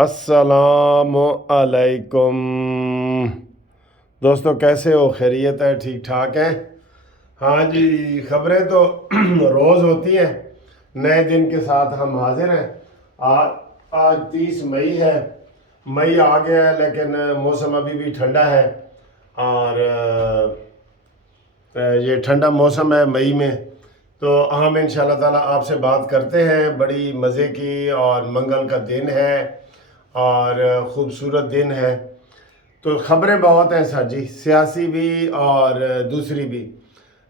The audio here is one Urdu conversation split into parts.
السلام علیکم دوستو، کیسے ہو؟ خیریت ہے؟ ٹھیک ٹھاک ہیں؟ ہاں جی، خبریں تو روز ہوتی ہیں، نئے دن کے ساتھ ہم حاضر ہیں۔ آج آج 30 مئی ہے، مئی آ گیا ہے لیکن موسم ابھی بھی ٹھنڈا ہے، اور یہ ٹھنڈا موسم ہے مئی میں، تو ہم ان شاء اللہ تعالیٰ آپ سے بات کرتے ہیں۔ بڑی مزے کی اور منگل کا دن ہے اور خوبصورت دن ہے، تو خبریں بہت ہیں سر جی، سیاسی بھی اور دوسری بھی۔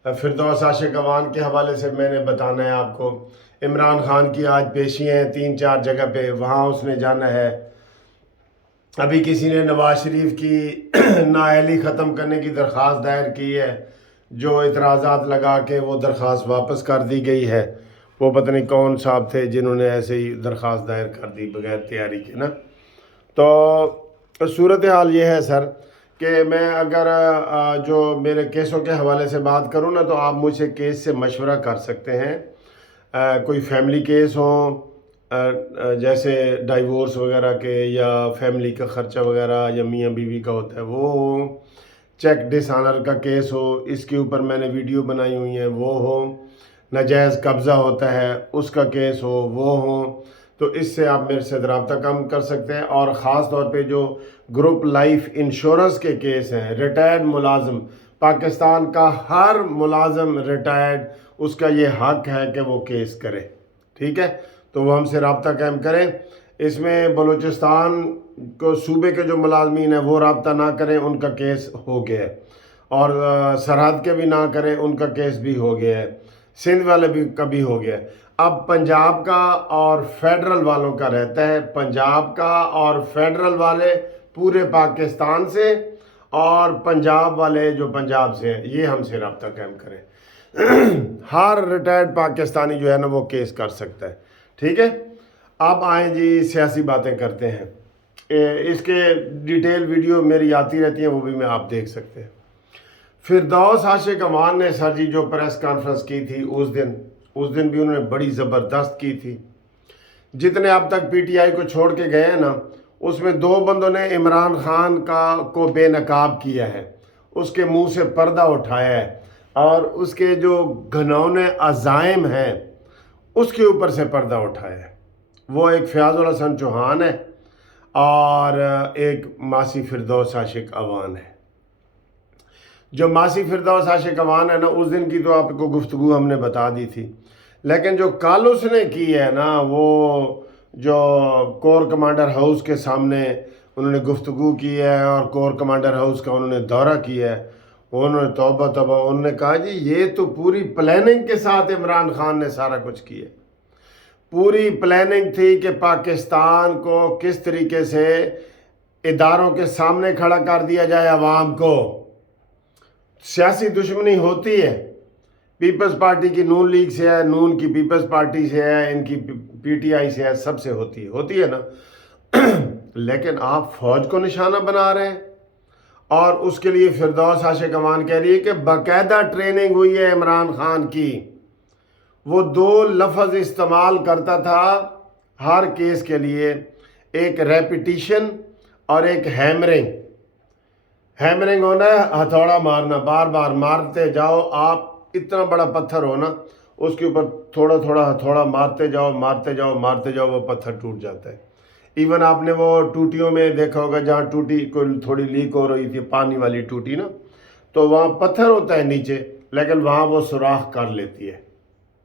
فردوس عاشق اعوان کے حوالے سے میں نے بتانا ہے آپ کو۔ عمران خان کی آج پیشی ہیں 3-4 جگہ پہ، وہاں اس نے جانا ہے۔ ابھی کسی نے نواز شریف کی نااہلی ختم کرنے کی درخواست دائر کی ہے، جو اعتراضات لگا کے وہ درخواست واپس کر دی گئی ہے۔ وہ پتہ نہیں کون صاحب تھے جنہوں نے ایسے ہی درخواست دائر کر دی بغیر تیاری کے نا۔ تو صورتحال یہ ہے سر کہ میں اگر جو میرے کیسوں کے حوالے سے بات کروں نا، تو آپ مجھ سے کیس سے مشورہ کر سکتے ہیں۔ کوئی فیملی کیس ہوں، جیسے ڈائیورس وغیرہ کے، یا فیملی کا خرچہ وغیرہ، یا میاں بیوی کا ہوتا ہے وہ ہو، چیک ڈس آنر کا کیس ہو، اس کے اوپر میں نے ویڈیو بنائی ہوئی ہیں وہ ہو، ناجائز قبضہ ہوتا ہے اس کا کیس ہو وہ ہو، تو اس سے آپ میرے سے رابطہ کم کر سکتے ہیں۔ اور خاص طور پہ جو گروپ لائف انشورنس کے کیس ہیں، ریٹائرڈ ملازم، پاکستان کا ہر ملازم ریٹائرڈ، اس کا یہ حق ہے کہ وہ کیس کرے، ٹھیک ہے؟ تو وہ ہم سے رابطہ قائم کریں۔ اس میں بلوچستان کو صوبے کے جو ملازمین ہیں وہ رابطہ نہ کریں، ان کا کیس ہو گیا ہے، اور سرحد کے بھی نہ کریں، ان کا کیس بھی ہو گیا ہے، سندھ والے بھی کا بھی ہو گیا ہے۔ اب پنجاب کا اور فیڈرل والوں کا رہتا ہے، پنجاب کا اور فیڈرل والے پورے پاکستان سے، اور پنجاب والے جو پنجاب سے ہیں یہ ہم سے رابطہ قائم کریں۔ ہر ریٹائرڈ پاکستانی جو ہے نا وہ کیس کر سکتا ہے، ٹھیک ہے؟ اب آئیں جی سیاسی باتیں کرتے ہیں۔ اس کے ڈیٹیل ویڈیو میری آتی رہتی ہیں، وہ بھی میں آپ دیکھ سکتے ہیں۔ فردوس عاشق اعوان نے سر جی جو پریس کانفرنس کی تھی اس دن بھی انہوں نے بڑی زبردست کی تھی۔ جتنے اب تک پی ٹی آئی کو چھوڑ کے گئے ہیں نا، اس میں 2 بندوں نے عمران خان کو بے نقاب کیا ہے، اس کے منہ سے پردہ اٹھایا ہے، اور اس کے جو گھنونے عزائم ہیں اس کے اوپر سے پردہ اٹھایا ہے۔ وہ ایک فیاض الحسن چوہان ہے اور ایک ماسی فردوس عاشق اعوان ہے۔ جو ماسی فردوس عاشق اعوان ہے نا، اس دن کی تو آپ کو گفتگو ہم نے بتا دی تھی، لیکن جو کل اس نے کی ہے نا، وہ جو کور کمانڈر ہاؤس کے سامنے انہوں نے گفتگو کی ہے، اور کور کمانڈر ہاؤس کا انہوں نے دورہ کیا ہے، انہوں نے توبہ توبہ، انہوں نے کہا جی یہ تو پوری پلاننگ کے ساتھ عمران خان نے سارا کچھ کیا، پوری پلاننگ تھی کہ پاکستان کو کس طریقے سے اداروں کے سامنے کھڑا کر دیا جائے عوام کو۔ سیاسی دشمنی ہوتی ہے، پیپلز پارٹی کی نون لیگ سے ہے، نون کی پیپلز پارٹی سے ہے، ان کی پی ٹی آئی سے ہے، سب سے ہوتی ہے نا۔ لیکن آپ فوج کو نشانہ بنا رہے ہیں، اور اس کے لیے فردوس عاشق اعوان کہہ رہی ہے کہ باقاعدہ ٹریننگ ہوئی ہے عمران خان کی۔ وہ 2 لفظ استعمال کرتا تھا ہر کیس کے لیے، ایک ریپیٹیشن اور ایک ہیمرنگ۔ ہیمرنگ ہونا ہے ہتھوڑا مارنا، بار بار مارتے جاؤ، آپ اتنا بڑا پتھر ہو نا، اس کے اوپر تھوڑا تھوڑا ہتھوڑا مارتے جاؤ مارتے جاؤ مارتے جاؤ، وہ پتھر ٹوٹ جاتا ہے۔ ایون آپ نے وہ ٹوٹیوں میں دیکھا ہوگا جہاں ٹوٹی کوئی تھوڑی لیک ہو رہی تھی، پانی والی ٹوٹی نا، تو وہاں پتھر ہوتا ہے نیچے، لیکن وہاں وہ سوراخ کر لیتی ہے،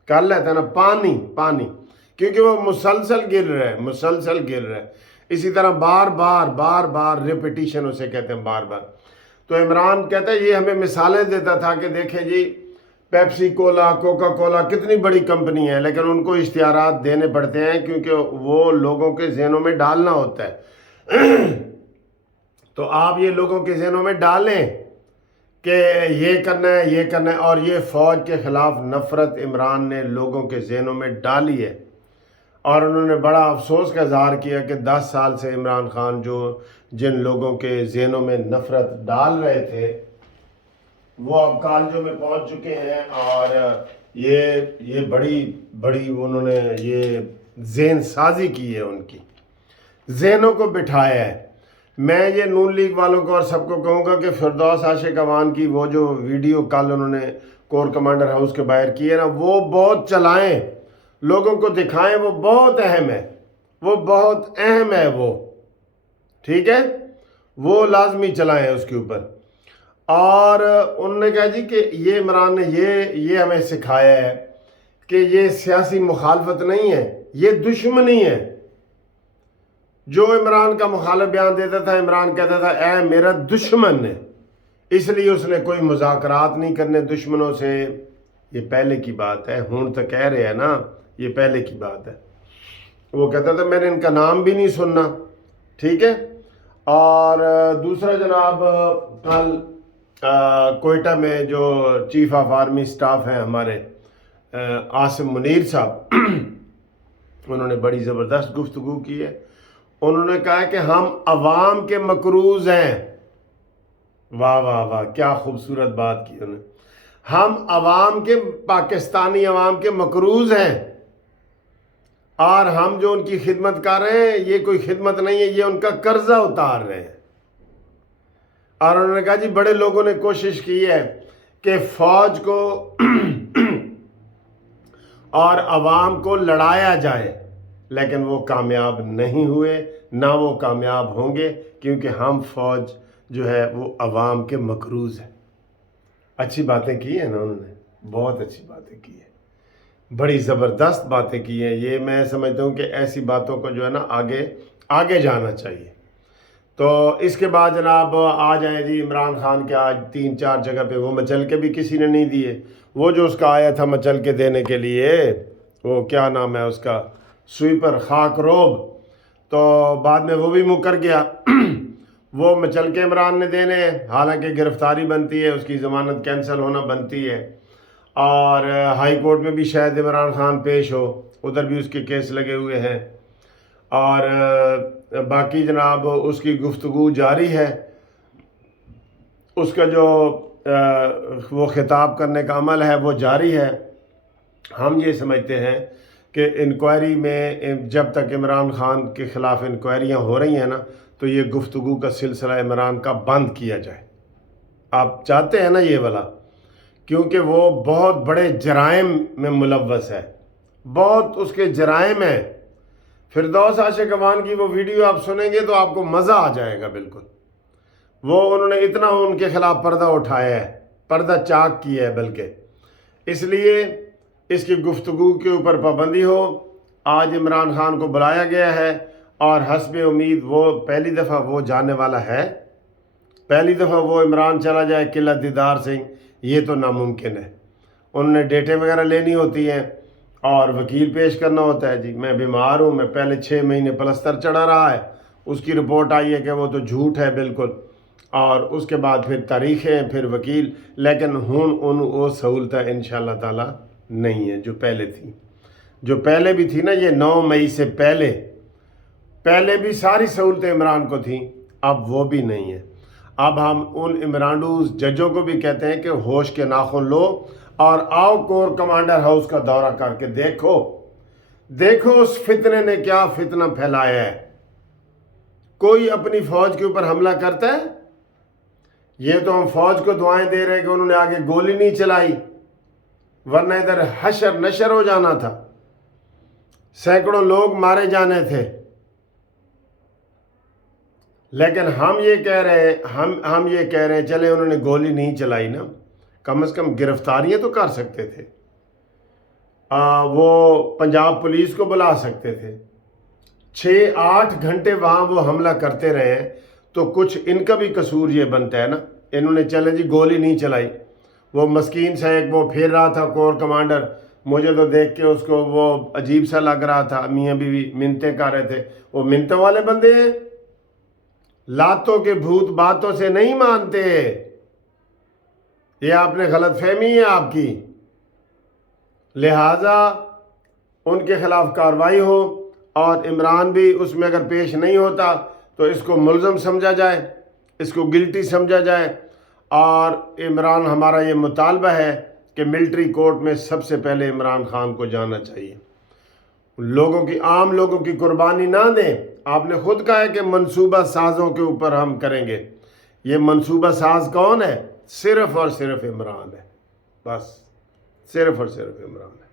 کر لیتا ہے نا پانی، کیونکہ وہ مسلسل گر رہا ہے۔ اسی طرح بار بار ریپیٹیشن اسے کہتے ہیں، بار بار۔ تو عمران کہتا ہے، یہ ہمیں مثالیں دیتا تھا کہ دیکھیں جی پیپسی کولا، کوکا کولا کتنی بڑی کمپنی ہے، لیکن ان کو اشتہارات دینے پڑتے ہیں کیونکہ وہ لوگوں کے ذہنوں میں ڈالنا ہوتا ہے۔ تو آپ یہ لوگوں کے ذہنوں میں ڈالیں کہ یہ کرنا ہے، اور یہ فوج کے خلاف نفرت عمران نے لوگوں کے ذہنوں میں ڈالی ہے، اور انہوں نے بڑا افسوس کا اظہار کیا کہ 10 سال سے عمران خان جن لوگوں کے ذہنوں میں نفرت ڈال رہے تھے وہ اب کالجوں میں پہنچ چکے ہیں، اور یہ بڑی انہوں نے یہ ذہن سازی کی ہے ان کی۔ ذہنوں کو بٹھایا ہے۔ میں یہ نون لیگ والوں کو اور سب کو کہوں گا کہ فردوس عاشق اوان کی وہ جو ویڈیو کل انہوں نے کور کمانڈر ہاؤس کے باہر کی ہے نا، وہ بہت چلائیں، لوگوں کو دکھائیں، وہ بہت اہم ہے، وہ بہت اہم ہے، وہ ٹھیک ہے، وہ لازمی چلائیں اس کے اوپر۔ اور انہوں نے کہا جی کہ یہ عمران نے یہ ہمیں سکھایا ہے کہ یہ سیاسی مخالفت نہیں ہے، یہ دشمنی ہے۔ جو عمران کا مخالف بیان دیتا تھا، عمران کہتا تھا اے میرا دشمن ہے، اس لیے اس نے کوئی مذاکرات نہیں کرنے دشمنوں سے۔ یہ پہلے کی بات ہے، ہون تو کہہ رہے ہیں نا، یہ پہلے کی بات ہے۔ وہ کہتا تھا میں نے ان کا نام بھی نہیں سننا، ٹھیک ہے۔ اور دوسرا جناب، کل کوئٹہ میں جو چیف آف آرمی سٹاف ہیں ہمارے عاصم منیر صاحب، انہوں نے بڑی زبردست گفتگو کی ہے۔ انہوں نے کہا کہ ہم عوام کے مقروض ہیں۔ واہ واہ واہ، کیا خوبصورت بات کی انہوں نے۔ ہم عوام کے، پاکستانی عوام کے مقروض ہیں، اور ہم جو ان کی خدمت کر رہے ہیں یہ کوئی خدمت نہیں ہے، یہ ان کا قرضہ اتار رہے ہیں۔ اور انہوں نے کہا جی بڑے لوگوں نے کوشش کی ہے کہ فوج کو اور عوام کو لڑایا جائے، لیکن وہ کامیاب نہیں ہوئے، نہ وہ کامیاب ہوں گے، کیونکہ ہم فوج جو ہے وہ عوام کے مقروض ہیں۔ اچھی باتیں کی ہیں نا انہوں نے، بہت اچھی باتیں کی ہیں، بڑی زبردست باتیں کی ہیں۔ یہ میں سمجھتا ہوں کہ ایسی باتوں کو جو ہے نا آگے جانا چاہیے۔ تو اس کے بعد جناب آ جائیں جی عمران خان کے، آج 3-4 جگہ پہ وہ مچل کے بھی کسی نے نہیں دیے۔ وہ جو اس کا آیا تھا مچل کے دینے کے لیے، وہ کیا نام ہے اس کا، سویپر خاک روب، تو بعد میں وہ بھی مکر گیا۔ وہ مچل کے عمران نے دینے ہیں، حالانکہ گرفتاری بنتی ہے، اس کی ضمانت کینسل ہونا بنتی ہے، اور ہائی کورٹ میں بھی شاید عمران خان پیش ہو، ادھر بھی اس کے کیس لگے ہوئے ہیں۔ اور باقی جناب اس کی گفتگو جاری ہے، اس کا جو وہ خطاب کرنے کا عمل ہے وہ جاری ہے۔ ہم یہ سمجھتے ہیں کہ انکوائری میں جب تک عمران خان کے خلاف انکوائریاں ہو رہی ہیں نا، تو یہ گفتگو کا سلسلہ عمران کا بند کیا جائے۔ آپ چاہتے ہیں نا یہ والا، کیونکہ وہ بہت بڑے جرائم میں ملوث ہے، بہت اس کے جرائم ہیں۔ فردوس عاشق اوان کی وہ ویڈیو آپ سنیں گے تو آپ کو مزہ آ جائے گا بالکل۔ وہ انہوں نے اتنا ان کے خلاف پردہ اٹھایا ہے، پردہ چاک کیا ہے بلکہ، اس لیے اس کی گفتگو کے اوپر پابندی ہو۔ آج عمران خان کو بلایا گیا ہے، اور حسب امید وہ پہلی دفعہ وہ جانے والا ہے، پہلی دفعہ وہ عمران چلا جائے قلعہ دیدار سنگھ، یہ تو ناممکن ہے۔ انہوں نے ڈیٹیں وغیرہ لینی ہوتی ہیں اور وکیل پیش کرنا ہوتا ہے، جی میں بیمار ہوں، میں پہلے 6 مہینے پلستر چڑھا رہا ہے، اس کی رپورٹ آئی ہے کہ وہ تو جھوٹ ہے بالکل، اور اس کے بعد پھر تاریخیں، پھر وکیل، لیکن ان وہ سہولتیں انشاءاللہ تعالی نہیں ہیں جو پہلے تھی، جو پہلے بھی تھی نا، یہ 9 مئی سے پہلے بھی ساری سہولتیں عمران کو تھیں، اب وہ بھی نہیں ہیں۔ اب ہم ان عمرانڈوز ججوں کو بھی کہتے ہیں کہ ہوش کے ناخن لو اور آؤ کور کمانڈر ہاؤس کا دورہ کر کے دیکھو اس فتنے نے کیا فتنہ پھیلایا ہے۔ کوئی اپنی فوج کے اوپر حملہ کرتا ہے؟ یہ تو ہم فوج کو دعائیں دے رہے ہیں کہ انہوں نے آگے گولی نہیں چلائی، ورنہ ادھر حشر نشر ہو جانا تھا، سینکڑوں لوگ مارے جانے تھے۔ لیکن ہم یہ کہہ رہے ہیں چلے انہوں نے گولی نہیں چلائی نا، کم از کم گرفتاریاں تو کر سکتے تھے، وہ پنجاب پولیس کو بلا سکتے تھے۔ 6-8 گھنٹے وہاں وہ حملہ کرتے رہے ہیں، تو کچھ ان کا بھی قصور یہ بنتا ہے نا۔ انہوں نے چلے جی گولی نہیں چلائی، وہ مسکین سا ایک وہ پھر رہا تھا کور کمانڈر، مجھے تو دیکھ کے اس کو وہ عجیب سا لگ رہا تھا، میاں بیوی منتیں کر رہے تھے۔ وہ منتوں والے بندے ہیں، لاتوں کے بھوت باتوں سے نہیں مانتے، یہ آپ نے غلط فہمی ہے آپ کی، لہٰذا ان کے خلاف کارروائی ہو، اور عمران بھی اس میں اگر پیش نہیں ہوتا تو اس کو ملزم سمجھا جائے، اس کو گلٹی سمجھا جائے۔ اور عمران ہمارا یہ مطالبہ ہے کہ ملٹری کورٹ میں سب سے پہلے عمران خان کو جانا چاہیے، عام لوگوں کی قربانی نہ دیں، آپ نے خود کہا ہے کہ منصوبہ سازوں کے اوپر ہم کریں گے. یہ منصوبہ ساز کون ہے؟ صرف اور صرف عمران ہے. بس صرف اور صرف عمران ہے.